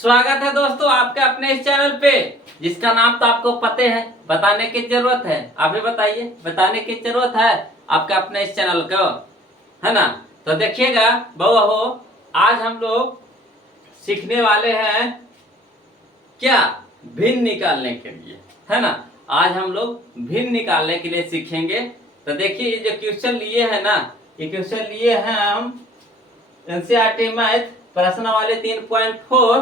स्वागत है दोस्तों आपके अपने इस चैनल पे, जिसका नाम तो आपको पते है, बताने की जरूरत है। आप ही बताइए, बताने की जरूरत है आपके अपने इस चैनल को, है ना। तो देखिएगा बहू, आज हम लोग सीखने वाले हैं क्या, भिन्न निकालने के लिए, है ना। आज हम लोग भिन्न निकालने के लिए सीखेंगे। तो देखिए ये जो क्वेश्चन लिए हैं ना, ये क्वेश्चन लिए हैं हम एनसीईआरटी मैथ प्रश्न वाले 3.4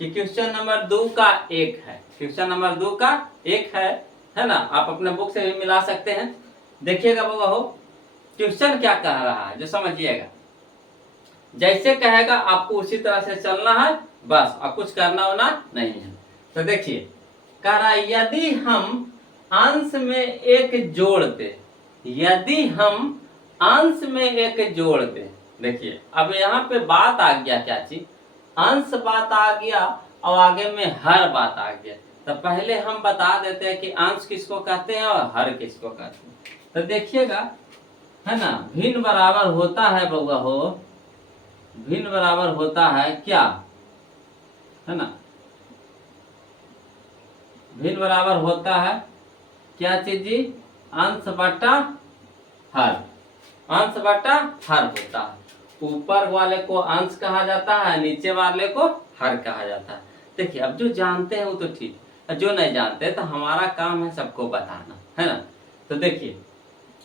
कि क्वेश्चन नंबर 2 का 1 है। क्वेश्चन नंबर 2 का 1 है ना। आप अपने बुक से भी मिला सकते हैं। देखिएगा बहू, क्वेश्चन क्या कह रहा है जो समझिएगा। जैसे कहेगा आपको उसी तरह से चलना है, बस और कुछ करना होना नहीं है। तो देखिए कह रहा है यदि हम अंश में एक जोड़ दे, यदि हम अंश में एक जोड़ दे। देखिए अब यहाँ पे बात आ गया, क्या चीज, अंश बात आ गया और आगे में हर बात आ गया। तो पहले हम बता देते हैं कि अंश किसको कहते हैं और हर किसको कहते हैं। तो देखिएगा, है ना, भिन्न बराबर होता है बउआ हो, भिन्न बराबर होता है क्या, है ना, भिन्न बराबर होता है क्या चीज जी, अंश बटा हर, अंश बटा हर होता है। ऊपर वाले को अंश कहा जाता है, नीचे वाले को हर कहा जाता है। देखिए अब जो जानते हैं वो तो ठीक है, जो नहीं जानते तो हमारा काम है सबको बताना, है ना। तो देखिए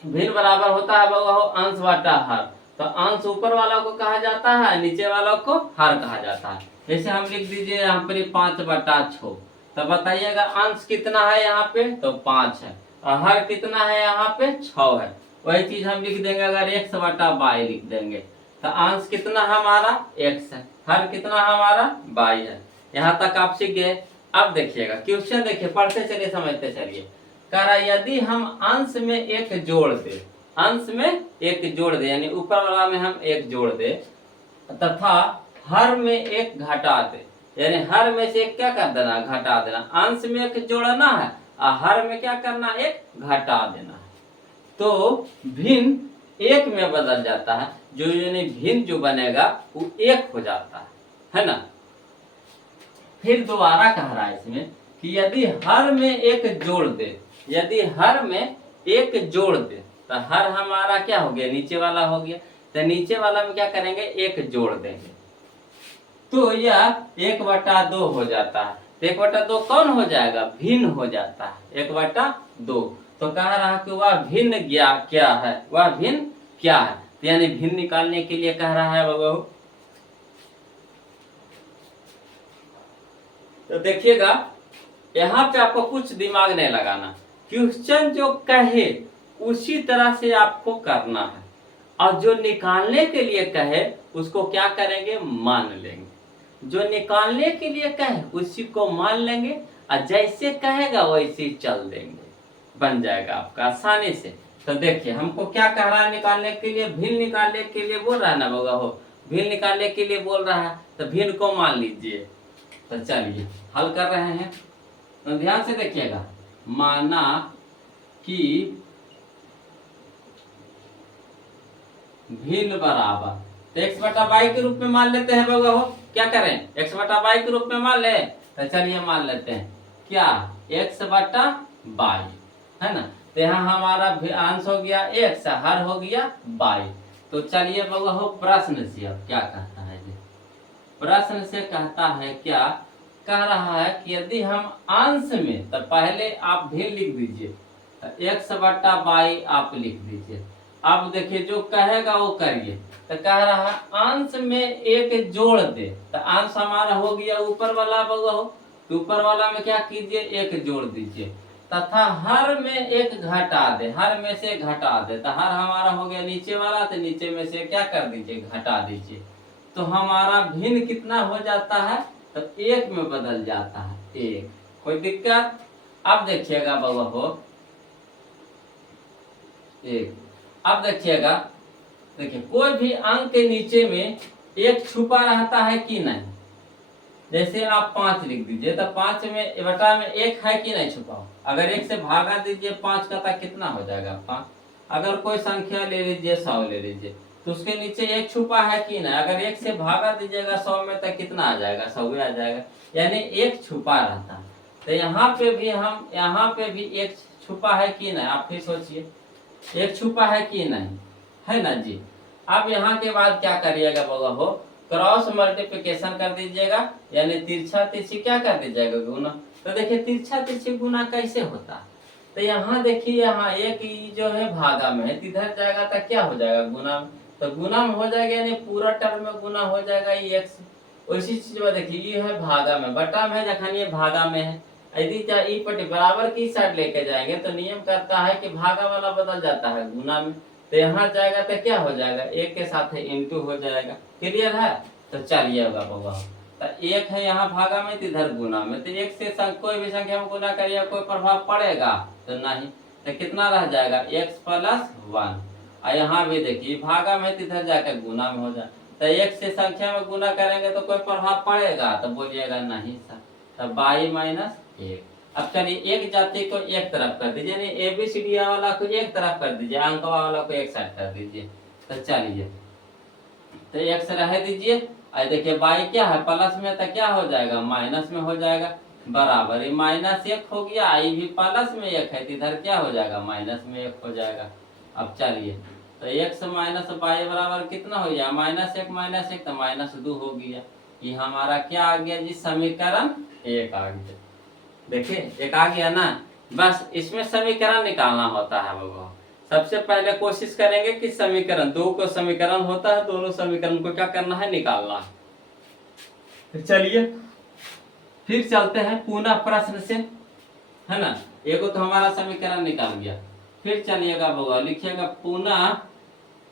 भिन्न बराबर होता है बउआ अंश बटा हर। तो अंश ऊपर वाला को कहा जाता है, नीचे वाला को हर कहा जाता है। जैसे हम लिख दीजिए यहाँ पर 5/6। तो बताइएगा अंश कितना है यहाँ पे, तो 5 है, और हर कितना है यहाँ पे 6 है। वही चीज हम लिख देंगे अगर x/y लिख देंगे। तो अंश कितना हमारा x है, हर कितना हमारा y है। यहाँ तक आप सीख गए। अब देखिएगा क्वेश्चन, देखिए पढ़ते चलिए समझते चलिए। कह रहा यदि हम अंश में एक जोड़ दे, अंश में एक जोड़ दे यानी ऊपर वाला में हम एक जोड़ दे, तथा हर में एक घटा दे, यानी हर में से एक क्या कर देना, घटा देना। अंश में एक जोड़ना है और हर में क्या करना, एक घटा देना है। तो भिन्न एक में बदल जाता है, जो यानी भिन्न जो बनेगा वो एक हो जाता है ना। फिर दोबारा कह रहा है इसमें कि यदि हर में एक जोड़ दे, यदि हर में एक जोड़ दे, तो हर हमारा क्या हो गया, नीचे वाला हो गया। तो नीचे वाला में क्या करेंगे, एक जोड़ देंगे, तो यह 1/2 हो जाता है। तो 1/2 कौन हो जाएगा, भिन्न हो जाता है 1/2। तो कह रहा कि वह भिन्न क्या है, वह भिन्न क्या है। तो यानी भिन्न निकालने के लिए कह रहा है बबू। तो देखिएगा यहाँ पे आपको कुछ दिमाग नहीं लगाना, क्वेश्चन जो कहे उसी तरह से आपको करना है, और जो निकालने के लिए कहे उसको क्या करेंगे, मान लेंगे। जो निकालने के लिए कहे उसी को मान लेंगे, और जैसे कहेगा वैसे चल देंगे, बन जाएगा आपका आसानी से। तो देखिए हमको क्या कह रहा है निकालने के लिए, भिन्न निकालने के लिए बोल रहा है ना बउआ हो, भिन्न निकालने के लिए बोल रहा है। तो भिन्न को मान लीजिए। तो चलिए हल कर रहे हैं, तो ध्यान से देखिएगा। माना कि भिन्न बराबर, तो x/y के रूप में मान लेते हैं बउआ हो। क्या करें, x/y के रूप में मान ले। तो चलिए मान लेते हैं क्या, x/y, है ना। तो यहाँ हमारा अंश हो गया x, हर हो गया y। तो चलिए बउआ हो प्रश्न से अब क्या कहता है, प्रश्न से कहता है क्या, कह रहा है कि यदि हम अंश में, तो पहले आप भिन्न लिख दीजिए, x/y आप लिख दीजिए। अब देखिए जो कहेगा वो करिए। तो कह रहा है अंश में एक जोड़ दे, तो अंश हमारा हो गया ऊपर वाला बउआ हो। तो ऊपर वाला में क्या कीजिए, एक जोड़ दीजिए, तथा हर में एक घटा दे, हर में से घटा दे। तो हर हमारा हो गया नीचे वाला, तो नीचे में से क्या कर दीजिए, घटा दीजिए। तो हमारा भिन्न कितना हो जाता है, तो एक में बदल जाता है, एक। कोई दिक्कत। अब देखिएगा बउआ हो एक, अब देखिएगा, देखिए कोई भी अंक के नीचे में एक छुपा रहता है कि नहीं। जैसे आप 5 लिख दीजिए, तो 5 में बटा में एक है कि नहीं छुपा। अगर एक से भागा दीजिए 5 का, तो कितना हो जाएगा 5। अगर कोई संख्या ले लीजिए, 100 ले लीजिए, तो उसके नीचे एक छुपा है कि ना, अगर एक से भागा दीजिएगा 100 में तो कितना आ जाएगा, 100 आ जाएगा, यानी एक छुपा रहता। तो यहाँ पे भी एक छुपा है कि नहीं, आप फिर सोचिए, एक छुपा है कि नहीं, है ना जी। अब यहाँ के बाद क्या करिएगा बगा हो, क्रॉस मल्टीप्लिकेशन कर दीजिएगा, यानी तिरछा तिरछी क्या कर दीजिएगा, गुना। तो देखिए तिरछा तिरछी गुना कैसे होता है, तो यहाँ देखिए, यहाँ एक जो है भागा में है, इधर जाएगा तो क्या हो जाएगा, गुना में। तो गुना में हो जाएगा, यानी पूरा टर्म में गुना हो जाएगा ये x। उसी चीज में देखिए, ये है भागा में, बटा में जखन ये भागा में है, यदि ई पटी बराबर की साइड लेके जाएंगे तो नियम कहता है कि भागा वाला बदल जाता है गुना में। तो यहाँ जाएगा तो क्या हो जाएगा, एक के साथ इंटू हो जाएगा। क्लियर है, तो चलिए होगा बाबा, तो एक है यहाँ भागा में, तो इधर गुना में, तो एक से कोई भी संख्या में गुना करिए, कोई प्रभाव पड़ेगा तो नहीं। तो कितना रह जाएगा, x + 1। और यहाँ भी देखिए भागा में, तो इधर जाकर गुना में हो जाए, तो एक से संख्या में गुना करेंगे तो कोई प्रभाव पड़ेगा, तो बोलिएगा नहीं सर। तो y - 1। अब चलिए एक जाति को एक तरफ कर दीजिए, नहीं ABCD वाला को एक तरफ कर दीजिए, अंकवा वाला को एक साइड कर दीजिए। तो चलिए, तो x रह दीजिए, और देखिए y क्या है, प्लस में, तो क्या हो जाएगा, माइनस में हो जाएगा, बराबर ये -1 हो गया, आई भी प्लस में 1 है, तो इधर क्या हो जाएगा, -1 हो जाएगा। अब चलिए, तो x - y बराबर कितना हो गया, -1 - 1 तो -2 हो गया। ये हमारा क्या आ गया जी, समीकरण 1 आ गया। देखिए एक आ गया ना। बस इसमें समीकरण निकालना होता है बाबा। सबसे पहले कोशिश करेंगे कि समीकरण, दो को समीकरण होता है, दोनों समीकरण को क्या करना है, निकालना है। तो चलिए फिर चलते हैं पुनः प्रश्न से, है ना। एक तो हमारा समीकरण निकाल गया, फिर चलिएगा बाबा, लिखिएगा पुनः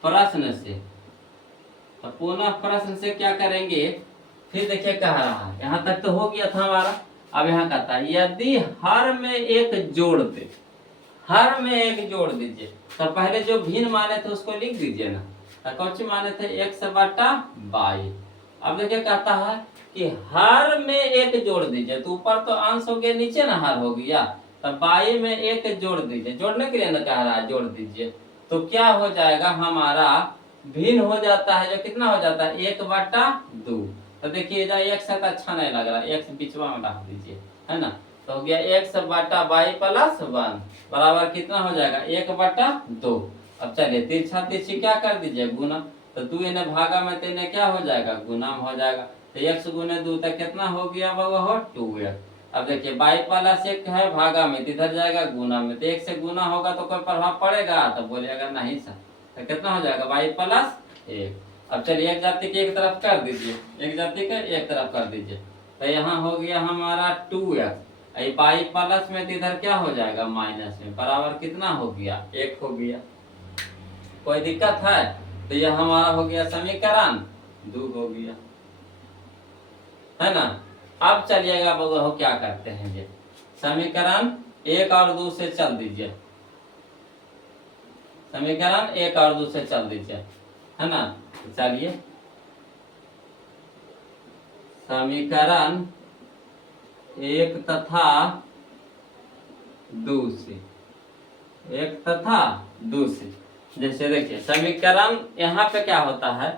प्रश्न से। तो पुनः प्रश्न से क्या करेंगे, फिर देखिए कह रहा है, यहाँ तक तो हो गया था हमारा। अब यहाँ कहता है यदि हर में एक जोड़ दे, हर में एक जोड़ दीजिए। तो पहले जो भिन्न माने थे उसको लिख दीजिए ना। तो कौन सी माने थे, x/y। अब देखिए कहता है कि हर में एक जोड़ दीजिए, तो ऊपर तो अंश हो गया, नीचे ना हर हो गया, तो y में एक जोड़ दीजिए। जोड़ने के लिए ना कह रहा है, जोड़ दीजिए। तो क्या हो जाएगा हमारा, भिन्न हो जाता है, जो कितना हो जाता है, 1/2। तो देखिए इधर x है तो अच्छा नहीं लग रहा, x बीचवा में रख दीजिए, है ना। तो हो गया x/y + 1 बराबर कितना हो जाएगा, 1/2। अब चलिए तिरछा तिरछी क्या कर दीजिए, गुना। तो 2 इन्हें भागा में, तो इन्हें क्या हो जाएगा, गुना में हो जाएगा। तो x × 2 तक कितना हो गया बाबा, हो 2x। अब देखिए y + 1 है भागा में, तो इधर जाएगा गुना में, तो 1 से गुना होगा तो कोई प्रभाव पड़ेगा, तो बोलिएगा नहीं सर। तो कितना हो जाएगा, y + 1। अब चलिए एक जाति के एक तरफ कर दीजिए, एक जाति के एक तरफ कर दीजिए। तो यहाँ हो गया हमारा 2x, y प्लस में, तो इधर क्या हो जाएगा, माइनस में, बराबर कितना हो गया, 1 हो गया। कोई दिक्कत है, तो यह हमारा हो गया समीकरण 2 हो गया, है ना। अब चलिएगा बगल क्या करते हैं, ये समीकरण 1 और 2 से चल दीजिए, समीकरण 1 और 2 से चल दीजिए, है ना। चलिए समीकरण 1 तथा 2 से, 1 तथा 2 से, जैसे देखिए समीकरण यहाँ पे क्या होता है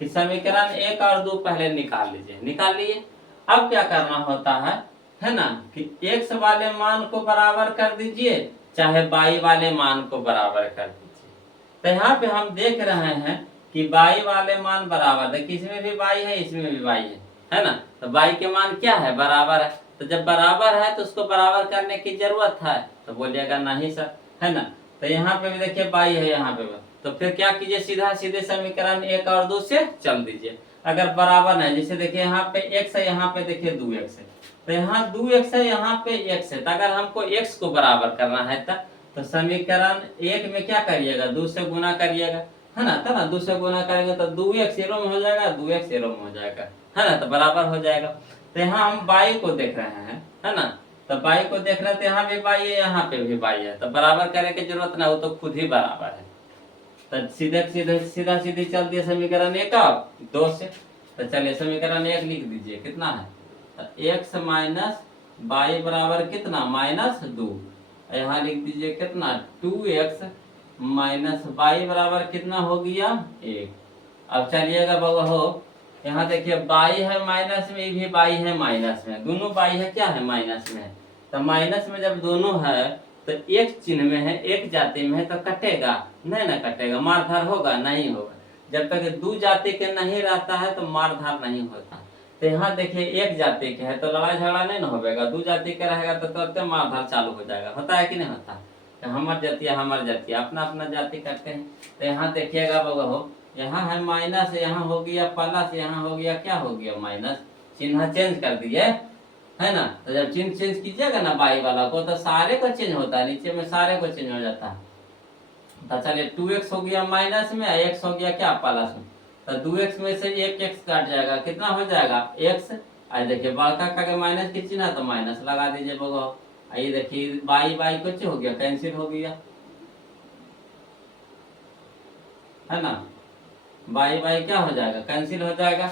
कि समीकरण 1 और 2 पहले निकाल लीजिए, निकाल लिए। अब क्या करना होता है ना, कि x वाले मान को बराबर कर दीजिए, चाहे y वाले मान को बराबर कर दीजिए। तो यहाँ पे हम देख रहे हैं कि y वाले मान बराबर है, इसमें भी y है, इसमें भी y है ना। तो y के मान क्या है, बराबर है। तो जब बराबर है तो उसको बराबर करने की जरूरत है, तो बोलिएगा नहीं सर, है ना। तो यहाँ पे भी देखिए y है, यहाँ पे भी। तो फिर क्या कीजिए, सीधा सीधे समीकरण 1 और 2 से चल दीजिए। अगर बराबर है, जैसे देखिए यहाँ पे x है, यहाँ पे देखिए 2x है, तो यहाँ 2x है, यहाँ पे x है। तो अगर हमको x को बराबर करना है तो समीकरण 1 में क्या करिएगा, 2 से गुना करिएगा, है ना। तो ना 2 से गुना करेंगे तो 2x एरो में हो जाएगा, 2x एरो में हो जाएगा, है ना, तो बराबर हो जाएगा। तो यहाँ हम y को देख रहे हैं, है ना। तो y को देख रहे हैं, तो यहाँ भी y है, यहाँ पे भी y है, तो बराबर करने की जरूरत ना, वो तो खुद ही बराबर है। तो सीधा सीधी चल दिया समीकरण 1 और 2 से। तो चलिए समीकरण 1 लिख दीजिए, कितना है, तो x - y बराबर कितना, -2। यहाँ लिख दीजिए कितना, 2x - y बराबर कितना हो गया, 1। अब चलिएगा बउआ हो, यहाँ देखिए बाई है माइनस में, ये भी बाई है माइनस में, दोनों बाई है क्या है माइनस में है। तो माइनस में जब दोनों है तो एक चिन्ह में है, एक जाति में है, तो कटेगा नहीं ना कटेगा, मारधार होगा नहीं होगा। जब तक दो जाति के नहीं रहता है तो मारधार नहीं होता। तो यहाँ देखिए एक जाति के है तो लड़ाई झगड़ा नहीं ना होगा, दो जाति का रहेगा तो तुरंत मारधार चालू हो जाएगा। होता है कि नहीं होता। तो हमर जाति अपना अपना जाति करते हैं। तो यहाँ देखिएगा बउआ हो, यहाँ है माइनस, यहाँ हो गया प्लस, यहाँ हो गया क्या हो गया माइनस, चिन्ह चेंज कर दिए है ना। तो जब चिन्ह चेंज कीजिएगा ना बाई वाला को तो सारे को चेंज होता है, नीचे में सारे को चेंज हो जाता है। तो चलिए 2x हो गया माइनस में, x हो गया क्या प्लस में। तो 2x में से एक x काट जाएगा, कितना हो जाएगा x। आई देखिए बड़का का माइनस की चिन्ह तो माइनस लगा दीजिए बगो। आई देखिए बाई बाई कुछ हो गया कैंसिल हो गया है ना, बाई बाई क्या हो जाएगा कैंसिल हो जाएगा।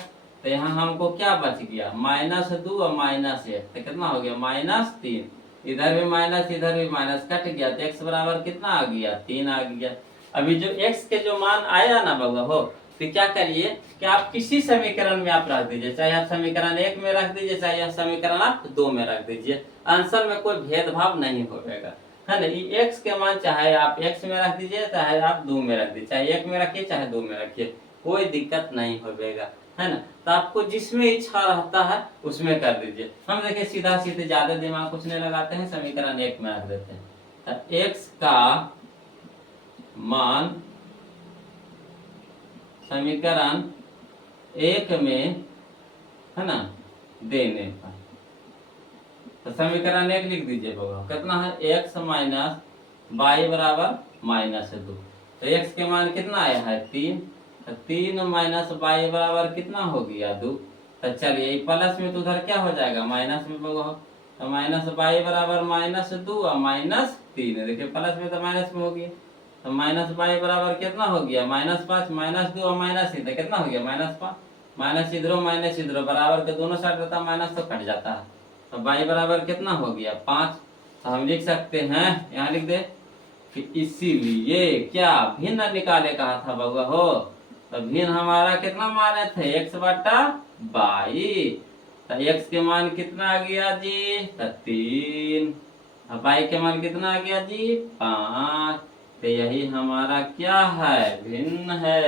तो यहाँ हमको क्या बच गया -2 और -1, तो कितना हो गया -3। इधर भी माइनस इधर भी माइनस कट गया तो x बराबर कितना आ गया 3 आ गया। अभी जो x के जो मान आया ना बउआ हो, तो क्या करिए कि आप किसी समीकरण में आप रख दीजिए, चाहे आप समीकरण 1 में रख दीजिए, चाहे आप समीकरण आप 2 में रख दीजिए, आंसर में कोई भेदभाव नहीं होगा है ना। ये x के मान चाहे आप x में रख दीजिए, चाहे आप 2 में रख दीजिए, चाहे 1 में रखिए चाहे 2 में रखिए, कोई दिक्कत नहीं होगा है ना। तो आपको जिसमें इच्छा रहता है उसमें कर दीजिए। हम देखिए सीधा सीधे ज्यादा दिमाग कुछ नहीं लगाते हैं, समीकरण 1 में रख देते हैं। तो x का मान समीकरण 1 में है ना देने पर, तो समीकरण 1 लिख दीजिए बउआ, कितना है x माइनस बाई बराबर -2। तो x के मान कितना आया है 3, तो 3 माइनस बाई बराबर कितना हो गया 2। तो चलिए प्लस में तो उधर क्या हो जाएगा माइनस में बउआ, तो माइनस बाई बराबर -2 और -3, देखिए प्लस में तो माइनस में हो गया। तो माइनस बाई बराबर कितना हो गया -5, -2 और -3, तो कितना हो गया -5, माइनस इधरों बराबर के दोनों साइड रहता है माइनस तो कट जाता है। तो बाई बराबर कितना हो गया 5। तो हम लिख सकते हैं, यहाँ लिख दे कि इसीलिए क्या भिन्न निकाले कहा था बउआ हो। तो भिन्न हमारा कितना माने थे x/22, तो x के मान कितना आ गया जी, तो 3, बाई के मान कितना आ गया जी 5। तो यही हमारा क्या है भिन्न है,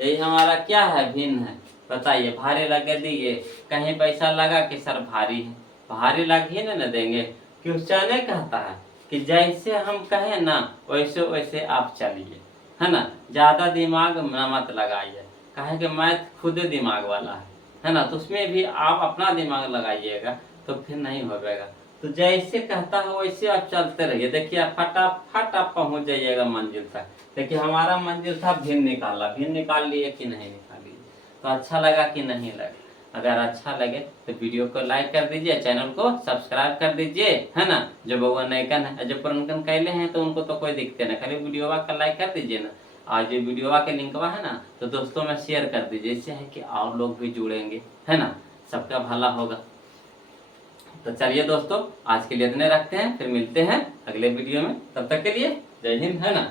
यही हमारा क्या है भिन्न है। बताइए भारी लगा दिए, कहीं पैसा लगा कि सर भारी है, भारी लग ही ना देंगे। क्वेश्चन ने कहता है कि जैसे हम कहें ना वैसे वैसे आप चलिए है ना, ज्यादा दिमाग मत लगाइए, कहे कि मैथ खुद दिमाग वाला है ना, तो उसमें भी आप अपना दिमाग लगाइएगा तो फिर नहीं होगा। तो जैसे कहता है वैसे आप चलते रहिए, देखिए फटाफट आप पहुंच जाइएगा मंजिल तक। देखिए हमारा मंजिल था भिन्न निकाला, भिन्न निकाल लिए कि नहीं निकाल लिए। तो अच्छा लगा कि नहीं लगा, अगर अच्छा लगे तो वीडियो को लाइक कर दीजिए, चैनल को सब्सक्राइब कर दीजिए है ना। जो बउआ नैकन है जो पुरनकन कैले हैं तो उनको तो कोई दिक्कत नहीं, खाली वीडियो का लाइक कर दीजिए ना, आज जो वीडियो के लिंकवा है ना तो दोस्तों में शेयर कर दीजिए, इससे है कि और लोग भी जुड़ेंगे है ना, सबका भला होगा। तो चलिए दोस्तों आज के लिए इतने रखते हैं, फिर मिलते हैं अगले वीडियो में, तब तक के लिए जय हिंद है ना।